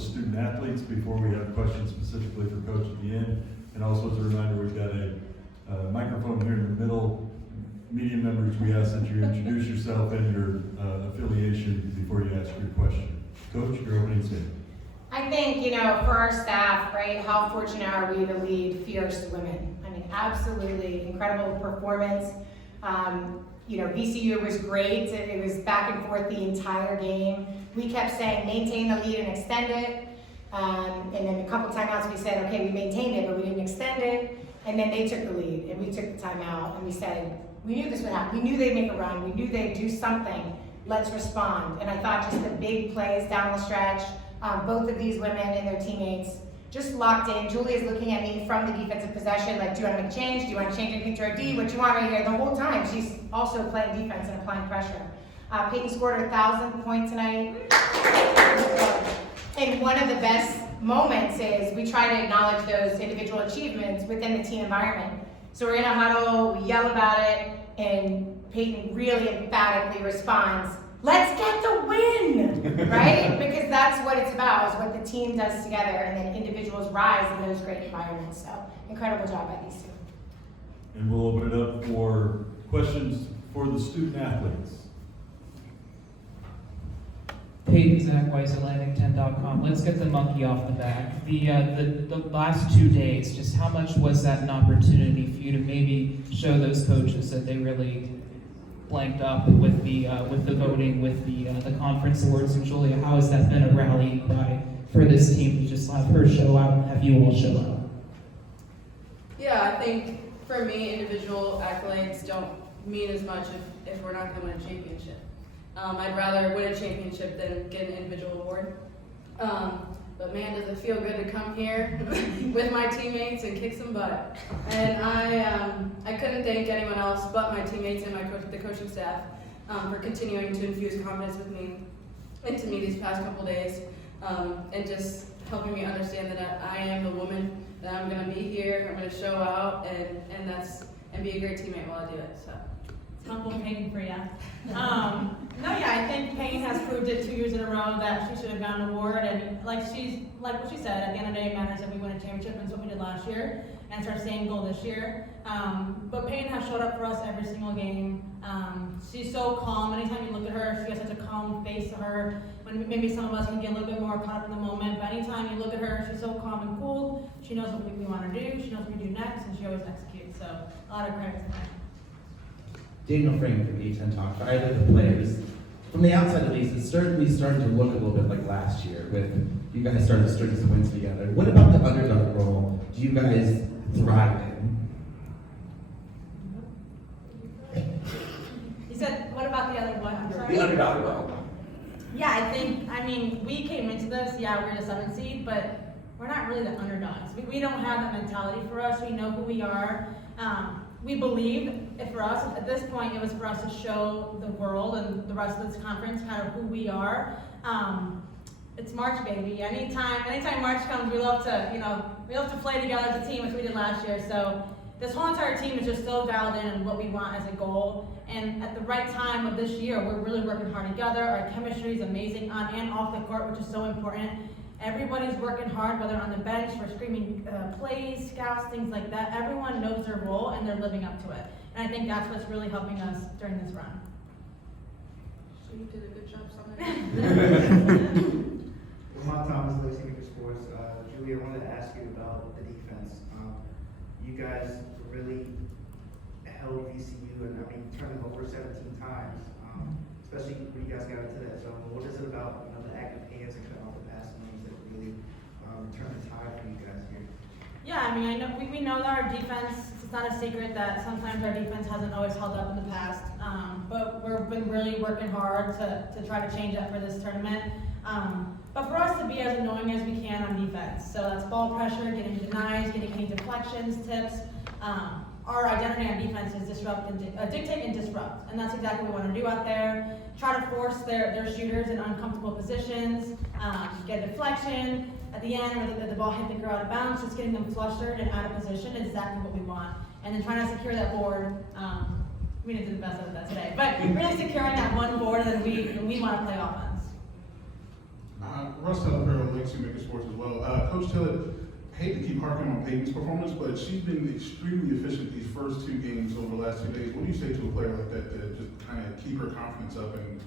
the student athletes before we have questions specifically for Coach at the end. And also as a reminder, we've got a microphone here in the middle. Media members, we ask that you introduce yourself and your affiliation before you ask your question. Coach, your opening statement. I think, for our staff, right, how fortunate are we to lead fierce women? I mean, absolutely incredible performance. VCU was great. It was back and forth the entire game. We kept saying, maintain the lead and extend it. And then a couple timeouts we said, okay, we maintained it, but we didn't extend it. And then they took the lead, and we took the timeout, and we said, we knew this would happen. We knew they'd make a run. We knew they'd do something. Let's respond. And I thought just the big plays down the stretch, both of these women and their teammates just locked in. Julia's looking at me from the defensive possession, like, do you want to make a change? Do you want to change anything to our D? What do you want right here? The whole time, she's also playing defense and applying pressure. Peyton scored 1,000 points tonight. And one of the best moments is we try to acknowledge those individual achievements within the team environment. So we're in a huddle, we yell about it, and Peyton really emphatically responds, let's get the win, right? Because that's what it's about, is what the team does together, and then individuals rise in those great environments. So incredible job by these two. And we'll open it up for questions for the student athletes. Peyton, Zach Weiss, Atlantic10.com. Let's get the monkey off the back. The last 2 days, just how much was that an opportunity for you to maybe show those coaches that they really blanked up with the voting, with the conference awards? And Julia, how has that been a rallying cry for this team to just have her show out and have you all show out? Yeah, I think for me, individual accolades don't mean as much if we're not going to win a championship. I'd rather win a championship than get an individual award. But man, does it feel good to come here with my teammates and kick some butt. And I couldn't thank anyone else but my teammates and the coaching staff for continuing to infuse confidence into me these past couple days, and just helping me understand that I am the woman, that I'm going to be here, I'm going to show out, and be a great teammate while I do it. So. Humble Peyton for you. I think Peyton has proved it 2 years in a row that she should have gotten an award, and like what she said, at the end of the day, it matters that we win a championship, and that's what we did last year, and it's our same goal this year. But Peyton has showed up for us every single game. She's so calm. Anytime you look at her, she has such a calm face to her. When maybe some of us can get a little bit more caught up in the moment, but anytime you look at her, she's so calm and cool. She knows what we want to do. She knows what we do next, and she always executes. So a lot of credit to her. Daniel Frank from A10 Talk. I like the players. From the outside at least, it's certainly starting to look a little bit like last year with you guys starting to string some wins together. What about the underdog role do you guys thrive in? You said, what about the other one? I'm sorry? The underdog role. Yeah, we came into this, we're the 7th seed, but we're not really the underdogs. We don't have that mentality for us. We know who we are. We believe, for us, at this point, it was for us to show the world and the rest of this conference kind of who we are. It's March, baby. Anytime March comes, we love to play together as a team, which we did last year. So this whole entire team is just so dialed in on what we want as a goal. And at the right time of this year, we're really working hard together. Our chemistry is amazing on and off the court, which is so important. Everybody's working hard, whether on the bench, we're screaming plays, scouts, things like that. Everyone knows their role and they're living up to it. And I think that's what's really helping us during this run. You did a good job, Summer. Lamont Thomas, Lacey Sports. Julia, I wanted to ask you about the defense. You guys really held VCU and turned them over 17 times, especially when you guys got into that zone. What is it about the active hands and cutting off the pass lanes that really turned the tide for you guys here? Yeah, I know we know that our defense, it's not a secret that sometimes our defense hasn't always held up in the past, but we've been really working hard to try to change that for this tournament. But for us to be as annoying as we can on defense, so that's ball pressure, getting denies, getting any deflections, tips. Our identity on defense is dictate and disrupt, and that's exactly what we want to do out there. Try to force their shooters in uncomfortable positions, get a deflection. At the end, where the ball hit the girl out of bounds, just getting them flustered and out of position is exactly what we want. And then trying to secure that board. We didn't do the best of that today, but really securing that one board, and we want to play offense. Russ Taylor, Legacy Maker Sports as well. Coach Taylor, hate to keep harping on Peyton's performance, but she's been extremely efficient these first 2 games over the last 2 days. What do you say to a player like that to just kind of keep her confidence up and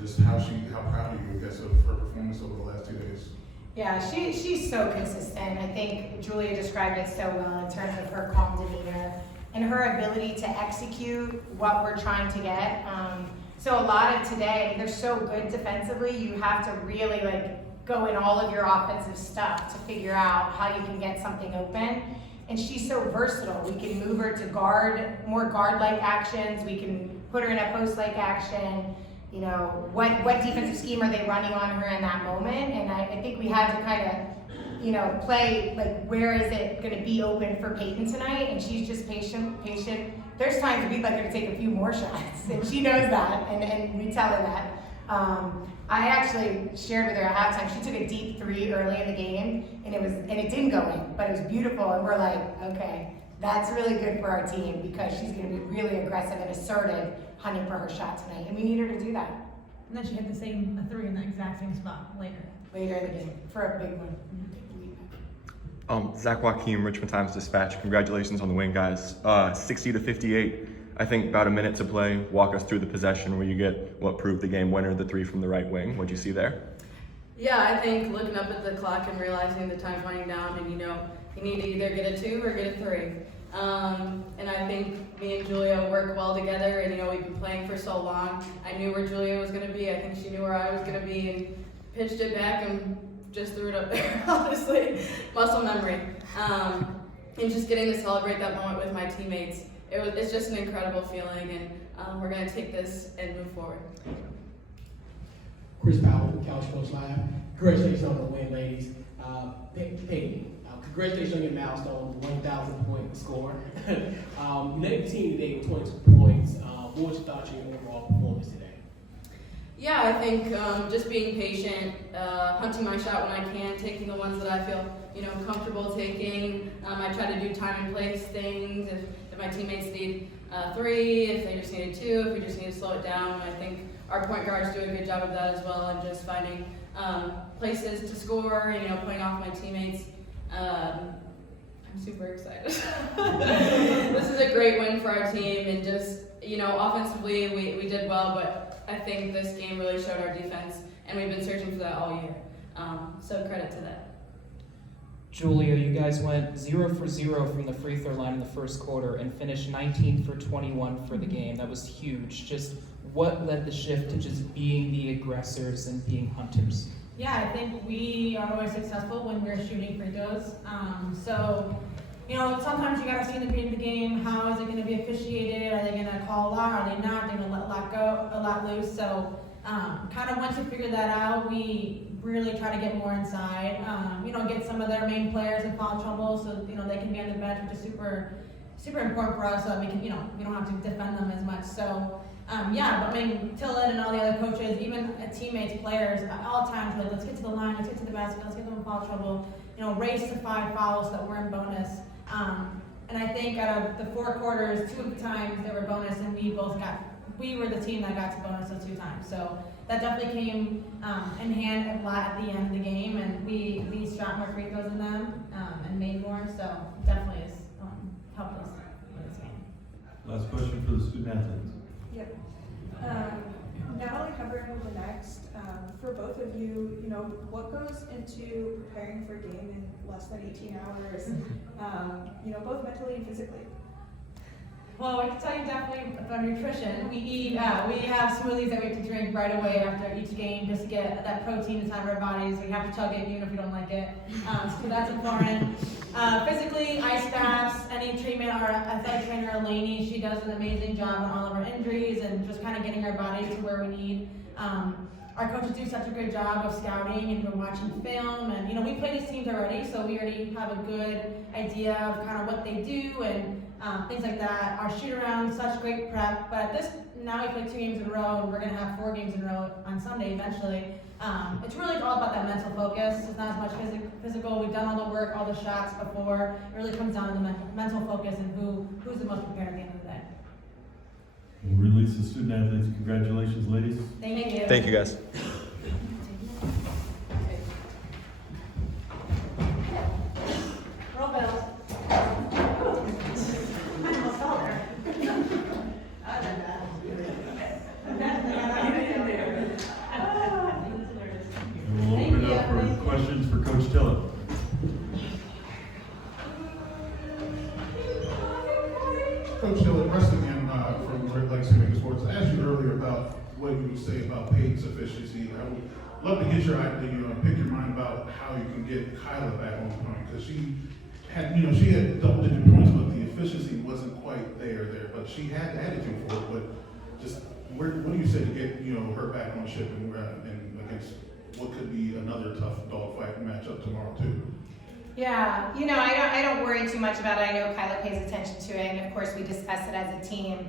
just how proud are you, I guess, of her performance over the last 2 days? Yeah, she's so consistent. I think Julia described it so well in terms of her calm demeanor and her ability to execute what we're trying to get. So a lot of today, they're so good defensively, you have to really go in all of your offensive stuff to figure out how you can get something open. And she's so versatile. We can move her to guard, more guard-like actions. We can put her in a post-like action. You know, what defensive scheme are they running on her in that moment? And I think we had to kind of, play, where is it going to be open for Peyton tonight? And she's just patient. There's times we'd like her to take a few more shots, and she knows that, and we tell her that. I actually shared with her at halftime, she took a deep 3 early in the game, and it didn't go in, but it was beautiful, and we're like, okay, that's really good for our team, because she's gonna be really aggressive and assertive hunting for her shot tonight, and we need her to do that. And then she hit a 3 in the exact same spot later. Later in the game, for a big one. Zach Joaquim, Richmond Times-Dispatch. Congratulations on the win, guys. 60-58. I think about a minute to play. Walk us through the possession where you get what proved the game winner, the 3 from the right wing. What'd you see there? Yeah, I think looking up at the clock and realizing the time's winding down, and you need to either get a 2 or get a 3. And I think me and Julia work well together, and we've been playing for so long. I knew where Julia was going to be. I think she knew where I was going to be, and pitched it back and just threw it up there. Honestly, muscle memory, and just getting to celebrate that moment with my teammates. It's just an incredible feeling, and we're going to take this and move forward. Chris Powell from Couch Coach Live. Congratulations on the win, ladies. Peyton, congratulations on your milestone, 1,000 point score. You led the team today with 22 points. What was your thoughts on your overall performance today? Yeah, I think just being patient, hunting my shot when I can, taking the ones that I feel comfortable taking. I try to do time and place things. If my teammates need 3, if they just needed 2, if we just need to slow it down. I think our point guards do a good job of that as well, and just finding places to score, playing off my teammates. I'm super excited. This is a great win for our team, and just, offensively we did well, but I think this game really showed our defense, and we've been searching for that all year. So credit to that. Julia, you guys went 0 for 0 from the free throw line in the first quarter and finished 19 for 21 for the game. That was huge. Just what led the shift to just being the aggressors and being hunters? Yeah, I think we are always successful when we're shooting free throws. Sometimes you gotta see in the beginning of the game, how is it gonna be officiated? Are they gonna call a lot? Are they not? Are they gonna let a lot loose? So, kind of once you figure that out, we really try to get more inside. Get some of their main players in foul trouble, so they can be on the bench, which is super, super important for us. So that we can, we don't have to defend them as much. So. Tillett and all the other coaches, even teammates, players, at all times, let's get to the line, let's get to the basket, let's get them in foul trouble, race to 5 fouls so that we're in bonus. And I think out of the 4 quarters, 2 of the times they were bonus, and we were the team that got to bonus those 2 times. So that definitely came in hand a lot at the end of the game, and we shot more free throws than them and made more, so definitely has helped us in this game. Last question for the student athletes. Yep. Natalie Hubbard with the next. For both of you, what goes into preparing for a game in less than 18 hours, both mentally and physically? Well, I can tell you definitely about nutrition. We have smoothies that we have to drink right away after each game just to get that protein inside of our bodies. We have to chug it even if we don't like it. So that's important. Physically, ice baths, any treatment. Our athletic trainer, Eleni, she does an amazing job on all of our injuries and just kind of getting our bodies to where we need. Our coaches do such a good job of scouting and we're watching film, and we play these teams already, so we already have a good idea of kind of what they do and things like that. Our shoot around, such great prep, but now we play 2 games in a row, and we're gonna have 4 games in a row on Sunday eventually. It's really all about that mental focus. It's not as much physical. We've done all the work, all the shots before. It really comes down to the mental focus and who's the most prepared at the end of the day. We'll release the student athletes. Congratulations, ladies. Thank you. Thank you, guys. would say about Peyton's efficiency. I would love to get your idea, pick your mind about how you can get Kyla back on point, because she had double-digit points, but the efficiency wasn't quite there. But she had the attitude for it. But just what do you say to get her back on ship and against what could be another tough dogfight matchup tomorrow too? Yeah, I don't worry too much about it. I know Kyla pays attention to it, and of course we discuss it as a team.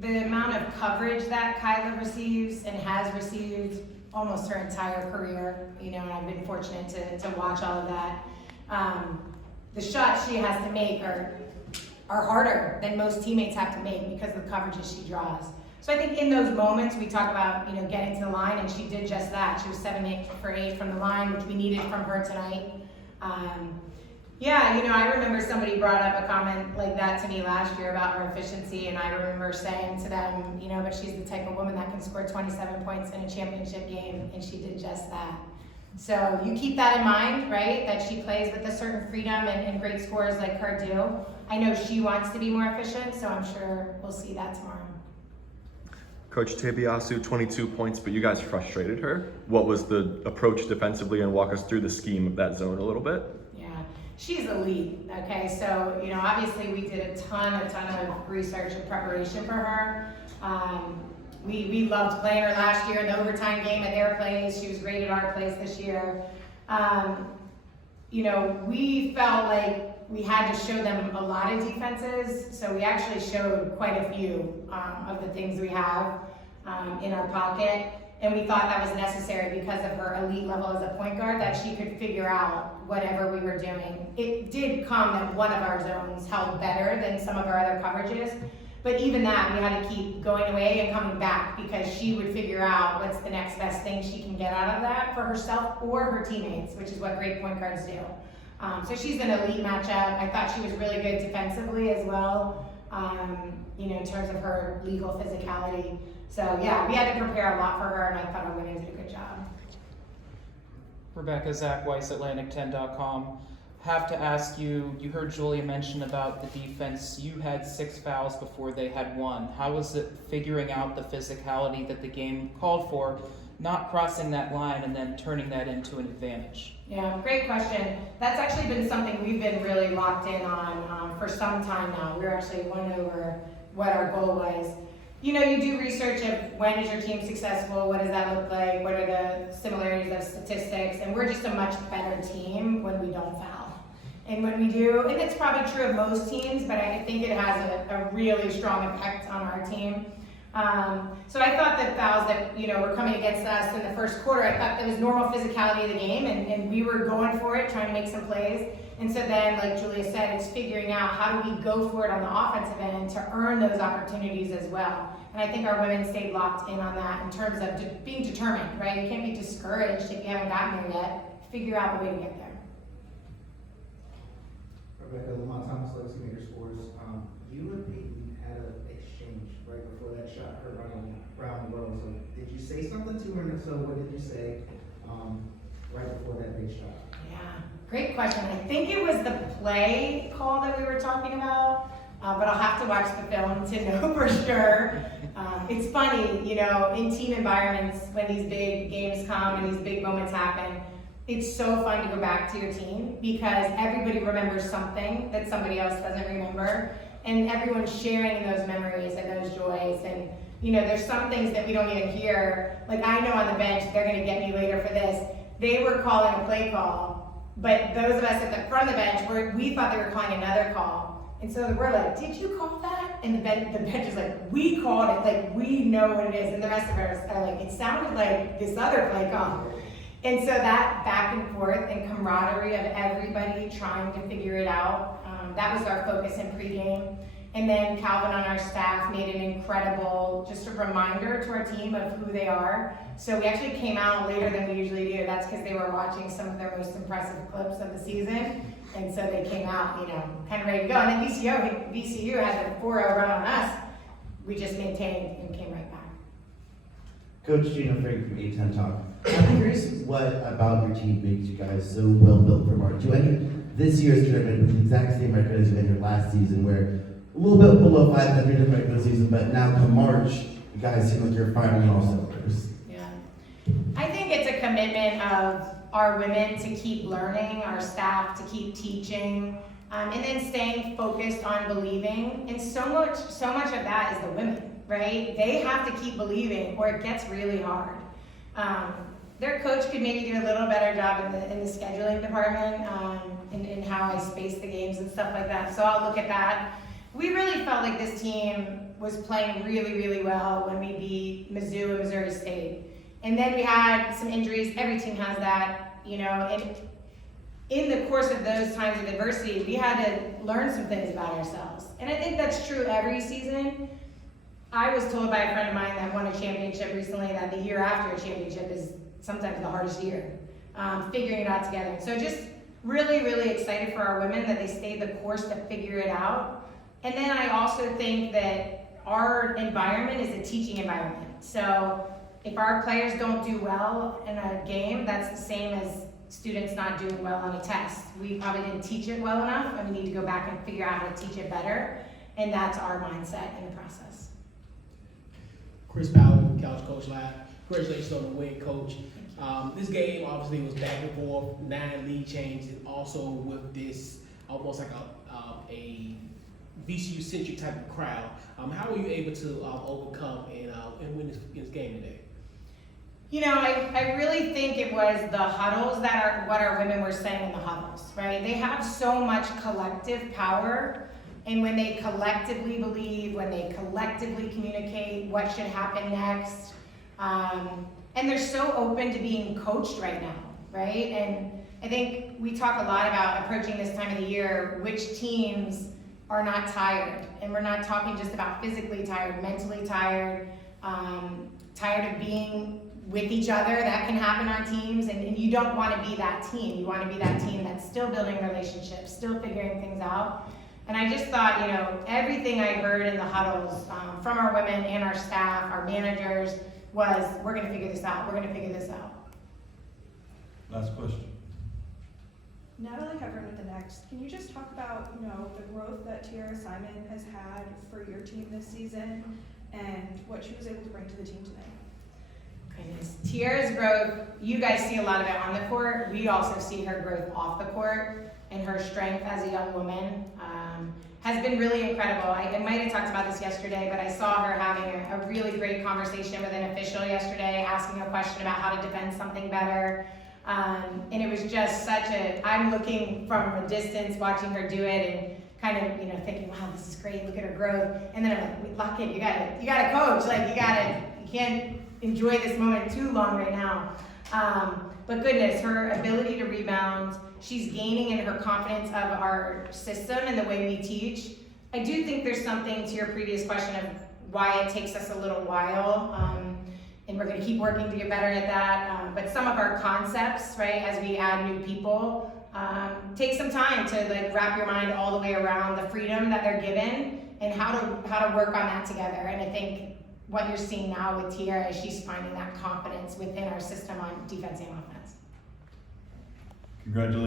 The amount of coverage that Kyla receives and has received almost her entire career, and I've been fortunate to watch all of that. The shots she has to make are harder than most teammates have to make because of the coverages she draws. So I think in those moments we talk about, getting to the line, and she did just that. She was 7 for 8 from the line, which we needed from her tonight. I remember somebody brought up a comment like that to me last year about her efficiency, and I remember saying to them, but she's the type of woman that can score 27 points in a championship game, and she did just that. So you keep that in mind, right? That she plays with a certain freedom and great scores like her do. I know she wants to be more efficient, so I'm sure we'll see that tomorrow. Coach Tabiasu, 22 points, but you guys frustrated her. What was the approach defensively, and walk us through the scheme of that zone a little bit? Yeah, she's elite, okay? So, obviously we did a ton of research and preparation for her. We loved playing her last year in the overtime game at their place. She was rated our place this year. We felt like we had to show them a lot of defenses, so we actually showed quite a few of the things we have in our pocket, and we thought that was necessary because of her elite level as a point guard, that she could figure out whatever we were doing. It did come that one of our zones held better than some of our other coverages, but even that, we had to keep going away and coming back because she would figure out what's the next best thing she can get out of that for herself or her teammates, which is what great point guards do. So she's an elite matchup. I thought she was really good defensively as well, in terms of her legal physicality. So yeah, we had to prepare a lot for her, and I thought our women did a good job. Rebecca, Zach Weiss, Atlantic10.com. Have to ask you, you heard Julia mention about the defense. You had 6 fouls before they had 1. How was it figuring out the physicality that the game called for, not crossing that line and then turning that into an advantage? Yeah, great question. That's actually been something we've been really locked in on for some time now. We're actually won over what our goal was. You do research of when is your team successful, what does that look like, what are the similarities of statistics, and we're just a much better team when we don't foul. And when we do, and it's probably true of most teams, but I think it has a really strong effect on our team. So I thought that fouls that, were coming against us in the first quarter, I thought there was normal physicality of the game, and we were going for it, trying to make some plays. And so then, like Julia said, it's figuring out how do we go for it on the offensive end to earn those opportunities as well. And I think our women stayed locked in on that in terms of being determined, right? You can't be discouraged if you haven't gotten there yet. Figure out the way to get there. Rebecca, Lamont Thomas, Legacy Maker Scores. You and Peyton had an exchange right before that shot hurt around the world. So did you say something to her? And if so, what did you say right before that big shot? Yeah, great question. I think it was the play call that we were talking about, but I'll have to watch the film to know for sure. It's funny, in team environments, when these big games come and these big moments happen, it's so fun to go back to your team because everybody remembers something that somebody else doesn't remember, and everyone's sharing in those memories and those joys. And there's some things that we don't even hear. Like I know on the bench, they're going to get me later for this. They were calling a play call, but those of us at the front of the bench, we thought they were calling another call. And so we're like, did you call that? And the bench is like, we called it, like we know what it is. And the rest of us are like, it sounded like this other play call. And so that back and forth and camaraderie of everybody trying to figure it out, that was our focus in pregame. And then Calvin on our staff made an incredible, just a reminder to our team of who they are. So we actually came out later than we usually do. That's because they were watching some of their most impressive clips of the season. And so they came out, kind of ready to go. And then VCU had a 4-0 run on us. We just maintained and came right back. Coach Gino Frank from A10 Talk. I'm curious what about your team makes you guys so well built for March. You entered this year's tournament with the exact same record as you entered last season, where a little bit below 500 in the regular season, but now come March, you guys seem like you're firing on all cylinders. players? Yeah. I think it's a commitment of our women to keep learning, our staff to keep teaching, and then staying focused on believing. And so much of that is the women, right? They have to keep believing or it gets really hard. Their coach could maybe do a little better job in the scheduling department, in how I space the games and stuff like that. So I'll look at that. We really felt like this team was playing really, really well when we beat Mizzou and Missouri State. And then we had some injuries. Every team has that, you know, and in the course of those times of adversity, we had to learn some things about ourselves. And I think that's true every season. I was told by a friend of mine that won a championship recently that the year after a championship is sometimes the hardest year, figuring it out together. So just really, really excited for our women that they stayed the course to figure it out. And then I also think that our environment is a teaching environment. So if our players don't do well in a game, that's the same as students not doing well on a test. We probably didn't teach it well enough, and we need to go back and figure out how to teach it better. And that's our mindset in the process. Chris Powell, Couch Coach Lab. Congratulations on the win, Coach. This game obviously was back and forth, 9 lead changes, and also with this almost like a VCU-centric type of crowd. How were you able to overcome and win this game today? You know, I really think it was the huddles that are what our women were saying in the huddles, right? They have so much collective power, and when they collectively believe, when they collectively communicate what should happen next, and they're so open to being coached right now, right? And I think we talk a lot about approaching this time of the year, which teams are not tired. And we're not talking just about physically tired, mentally tired, tired of being with each other. That can happen on teams, and you don't want to be that team. You want to be that team that's still building relationships, still figuring things out. And I just thought, you know, everything I heard in the huddles from our women and our staff, our managers, was we're going to figure this out. We're going to figure this out. Last question. Natalie Hebron with the Next. Can you just talk about, you know, the growth that Tiara Simon has had for your team this season and what she was able to bring to the team tonight? Goodness. Tiara's growth, you guys see a lot of it on the court. We also see her growth off the court, and her strength as a young woman has been really incredible. I might have talked about this yesterday, but I saw her having a really great conversation with an official yesterday, asking a question about how to defend something better. And it was just I'm looking from a distance watching her do it and kind of, you know, thinking, wow, this is great, look at her growth. And then I'm like, lock in, you gotta coach, like you can't enjoy this moment too long right now. But goodness, her ability to rebound, she's gaining in her confidence of our system and the way we teach. I do think there's something to your previous question of why it takes us a little while, and we're gonna keep working to get better at that. But some of our concepts, right, as we add new people, take some time to like wrap your mind all the way around the freedom that they're given and how to work on that together. And I think what you're seeing now with Tiara is she's finding that confidence within our system on defense and offense. Congratulations.